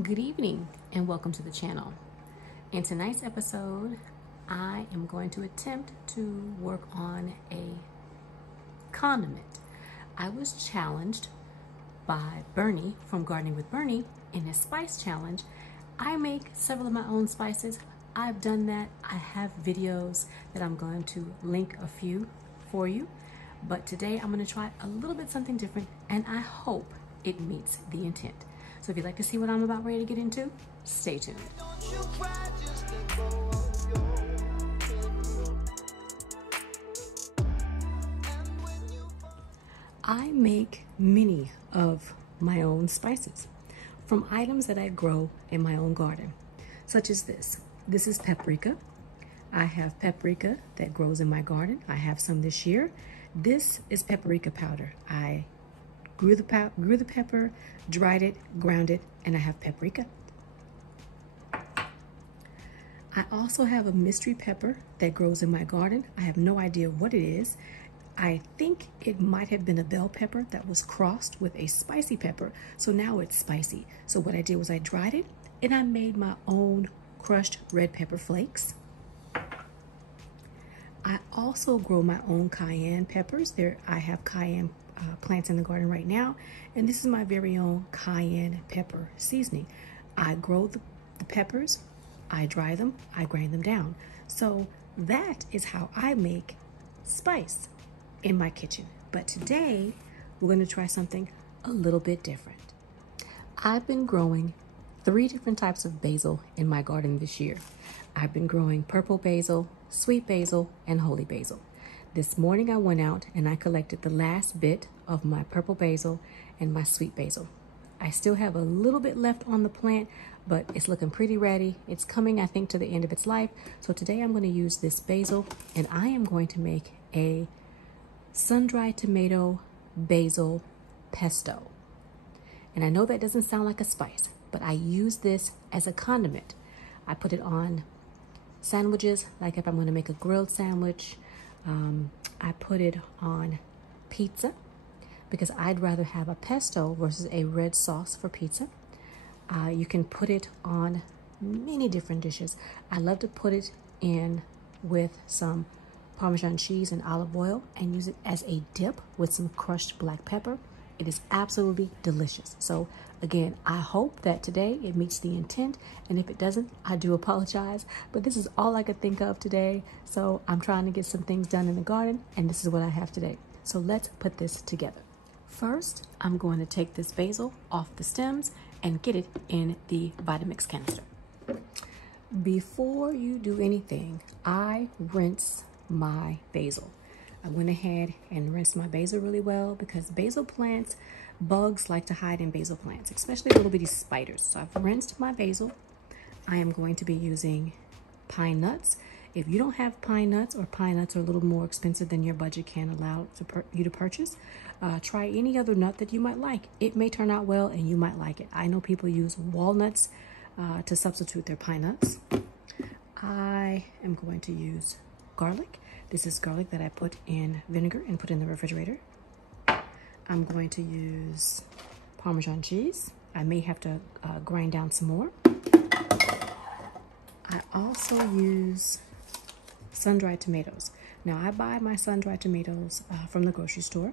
Good evening and welcome to the channel. In tonight's episode, I am going to attempt to work on a condiment. I was challenged by Bernie from Gardening with Bernie in his spice challenge. I make several of my own spices. I've done that. I have videos that I'm going to link a few for you. But today I'm going to try a little bit something different, and I hope it meets the intent. So if you'd like to see what I'm about ready to get into, stay tuned. I make many of my own spices from items that I grow in my own garden, such as this. This is paprika. I have paprika that grows in my garden. I have some this year. This is paprika powder. I grew the pepper, dried it, ground it, and I have paprika. I also have a mystery pepper that grows in my garden. I have no idea what it is. I think it might have been a bell pepper that was crossed with a spicy pepper, so now it's spicy. So what I did was I dried it, and I made my own crushed red pepper flakes. I also grow my own cayenne peppers. I have cayenne plants in the garden right now, and this is my very own cayenne pepper seasoning. I grow the peppers, I dry them, I grind them down. So that is how I make spice in my kitchen. But today we're going to try something a little bit different. I've been growing 3 different types of basil in my garden this year. I've been growing purple basil, sweet basil, and holy basil. This morning I went out and I collected the last bit of my purple basil and my sweet basil. I still have a little bit left on the plant, but it's looking pretty ready. It's coming, I think, to the end of its life. So today I'm going to use this basil, and I am going to make a sun-dried tomato basil pesto. And I know that doesn't sound like a spice, but I use this as a condiment. I put it on sandwiches, like if I'm going to make a grilled sandwich. I put it on pizza because I'd rather have a pesto versus a red sauce for pizza. You can put it on many different dishes. I love to put it in with some Parmesan cheese and olive oil and use it as a dip with some crushed black pepper. It is absolutely delicious. So again, I hope that today it meets the intent, and if it doesn't, I do apologize, but this is all I could think of today. So I'm trying to get some things done in the garden, and this is what I have today. So let's put this together. First, I'm going to take this basil off the stems and get it in the Vitamix canister. Before you do anything, I rinse my basil. I went ahead and rinsed my basil really well because basil plants, bugs like to hide in basil plants, especially little bitty spiders. So I've rinsed my basil. I am going to be using pine nuts. If you don't have pine nuts, or pine nuts are a little more expensive than your budget can allow you to purchase, try any other nut that you might like. It may turn out well and you might like it. I know people use walnuts to substitute their pine nuts. I am going to use garlic. This is garlic that I put in vinegar and put in the refrigerator. I'm going to use Parmesan cheese. I may have to grind down some more. I also use sun-dried tomatoes. Now I buy my sun-dried tomatoes from the grocery store,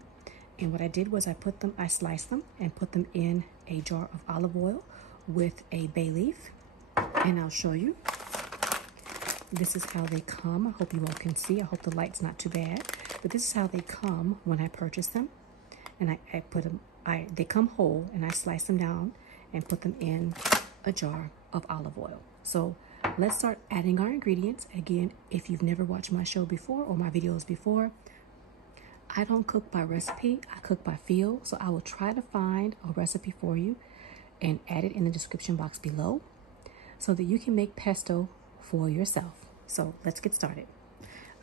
and what I did was I sliced them and put them in a jar of olive oil with a bay leaf, and I'll show you. This is how they come. I hope you all can see. I hope the light's not too bad. But this is how they come when I purchase them. And I put them, they come whole, and I slice them down and put them in a jar of olive oil. So let's start adding our ingredients. Again, if you've never watched my show before or my videos before, I don't cook by recipe. I cook by feel. So I will try to find a recipe for you and add it in the description box below so that you can make pesto for yourself. So let's get started.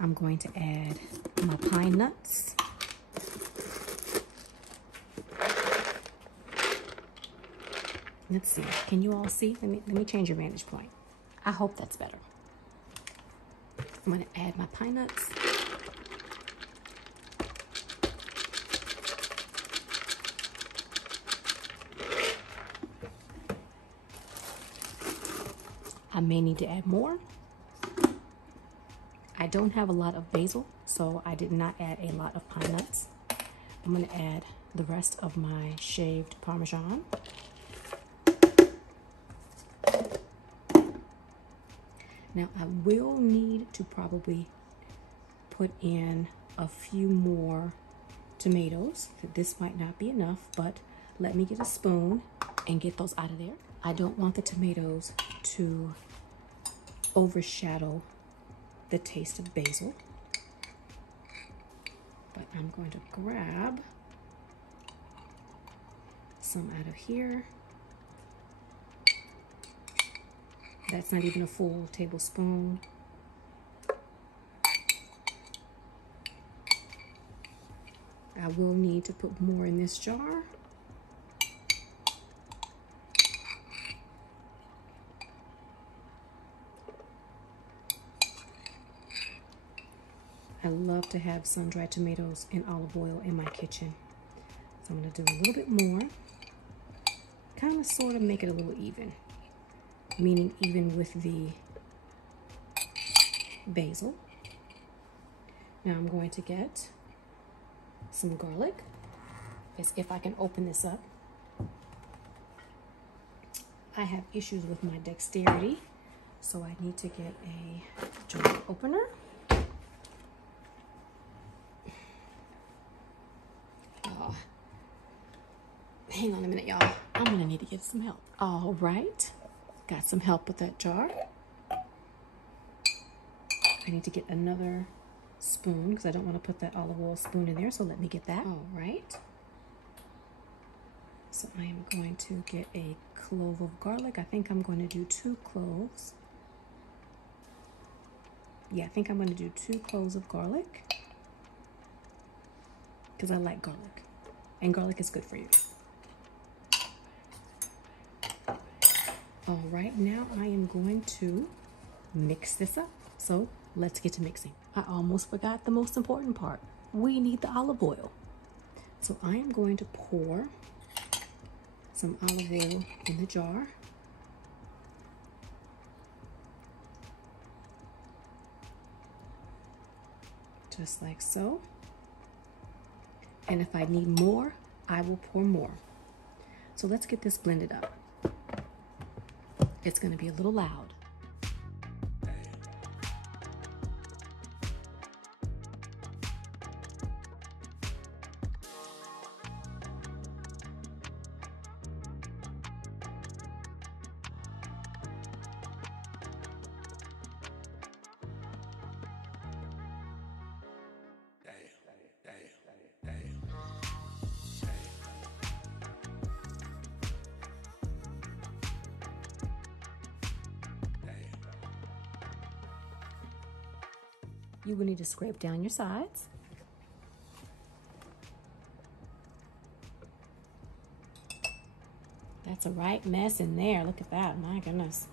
I'm going to add my pine nuts. Let's see. Can you all see? Let me change your vantage point. I hope that's better. I'm going to add my pine nuts. I may need to add more. I don't have a lot of basil, so I did not add a lot of pine nuts. I'm going to add the rest of my shaved Parmesan. Now I will need to probably put in a few more tomatoes. This might not be enough, but let me get a spoon and get those out of there. I don't want the tomatoes to overshadow the taste of basil. But I'm going to grab some out of here. That's not even a full tablespoon. I will need to put more in this jar. I love to have sun-dried tomatoes and olive oil in my kitchen. So I'm going to do a little bit more. Kind of sort of make it a little even. Meaning even with the basil. Now I'm going to get some garlic, as if I can open this up. I have issues with my dexterity, so I need to get a jar opener. Hang on a minute, y'all. I'm gonna need to get some help. All right, got some help with that jar. I need to get another spoon because I don't want to put that olive oil spoon in there, so let me get that. All right. So I am going to get a clove of garlic. I think I'm going to do 2 cloves. Yeah, I think I'm going to do 2 cloves of garlic because I like garlic, and garlic is good for you. All right, now I am going to mix this up. So let's get to mixing. I almost forgot the most important part. We need the olive oil. So I am going to pour some olive oil in the jar. Just like so. And if I need more, I will pour more. So let's get this blended up. It's going to be a little loud. You will need to scrape down your sides. That's a right mess in there. Look at that, my goodness.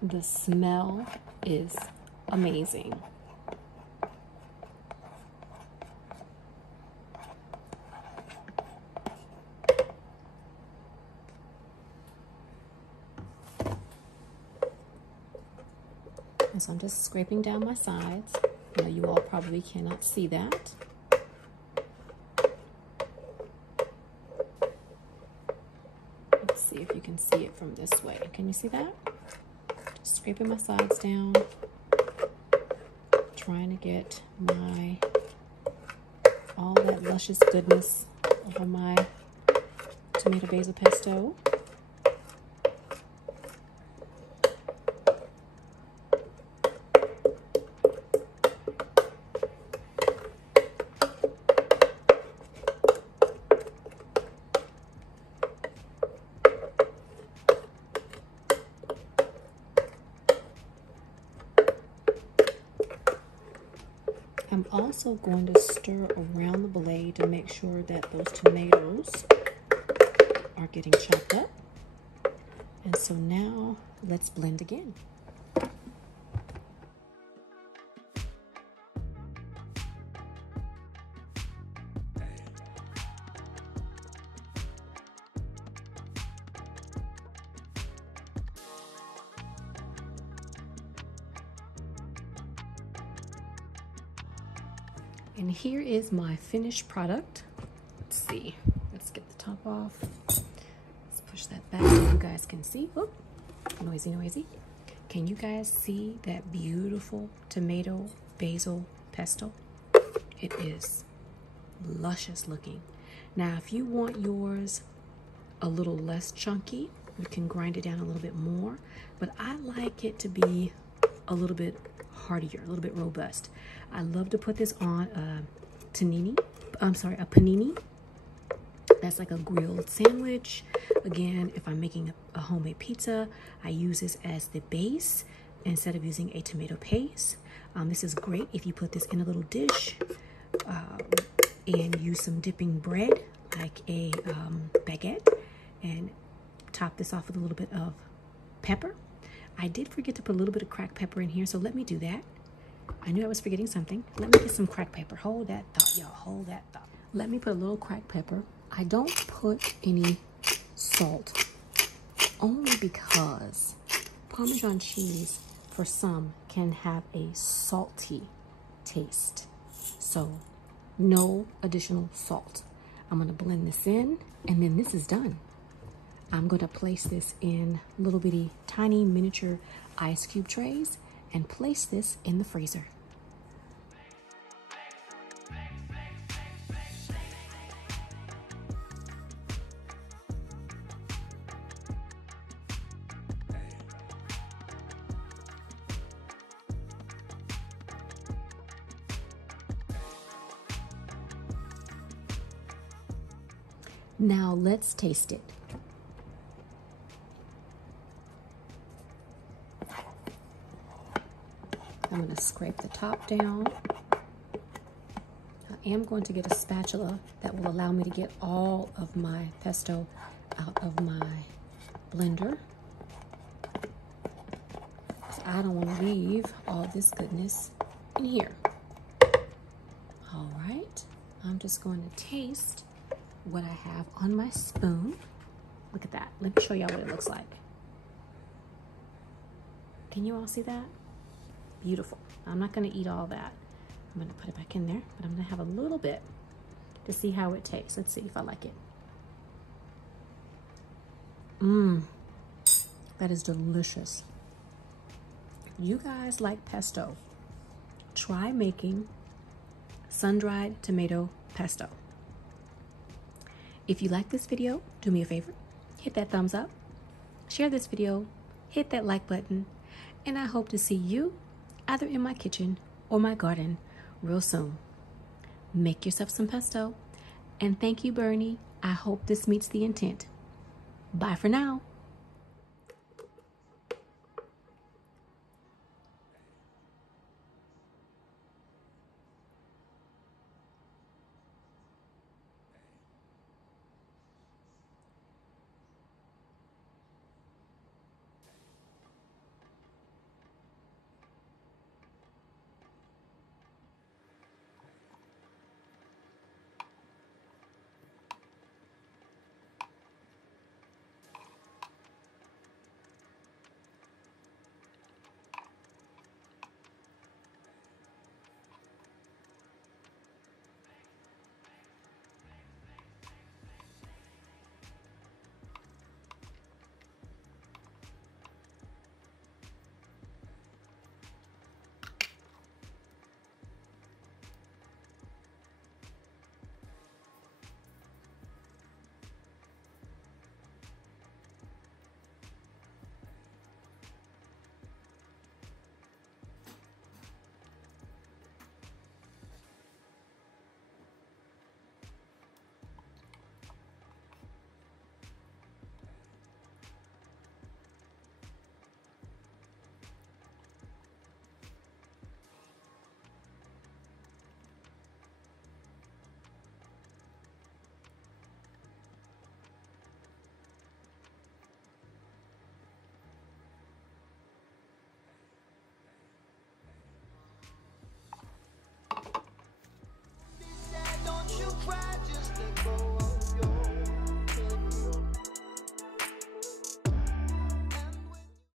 The smell is amazing. And so I'm just scraping down my sides. Now you all probably cannot see that. Let's see if you can see it from this way. Can you see that? Just scraping my sides down. Trying to get all that luscious goodness over my tomato basil pesto. I'm also going to stir around the blade to make sure that those tomatoes are getting chopped up. And so now let's blend again. And here is my finished product. Let's see. Let's get the top off. Let's push that back so you guys can see. Oop, noisy, noisy. Can you guys see that beautiful tomato basil pesto? It is luscious looking. Now, if you want yours a little less chunky, you can grind it down a little bit more, but I like it to be a little bit heartier, a little bit robust. I love to put this on a panini. That's like a grilled sandwich. Again, if I'm making a homemade pizza, I use this as the base instead of using a tomato paste. This is great if you put this in a little dish and use some dipping bread, like a baguette, and top this off with a little bit of pepper. I did forget to put a little bit of cracked pepper in here, so let me do that. I knew I was forgetting something. Let me get some cracked pepper. Hold that thought, y'all. Hold that thought. Let me put a little cracked pepper. I don't put any salt, only because Parmesan cheese, for some, can have a salty taste. So, no additional salt. I'm going to blend this in, and then this is done. I'm going to place this in little bitty tiny miniature ice cube trays and place this in the freezer. Now let's taste it. I'm going to scrape the top down. I am going to get a spatula that will allow me to get all of my pesto out of my blender. I don't want to leave all this goodness in here. All right, I'm just going to taste what I have on my spoon. Look at that. Let me show y'all what it looks like. Can you all see that? Beautiful. I'm not going to eat all that. I'm going to put it back in there, but I'm going to have a little bit to see how it tastes. Let's see if I like it. That is delicious. If you guys like pesto, try making sun-dried tomato pesto. If you like this video, do me a favor, hit that thumbs up, share this video, hit that like button, and I hope to see you either in my kitchen or my garden real soon. Make yourself some pesto, and thank you, Bernie. I hope this meets the intent. Bye for now.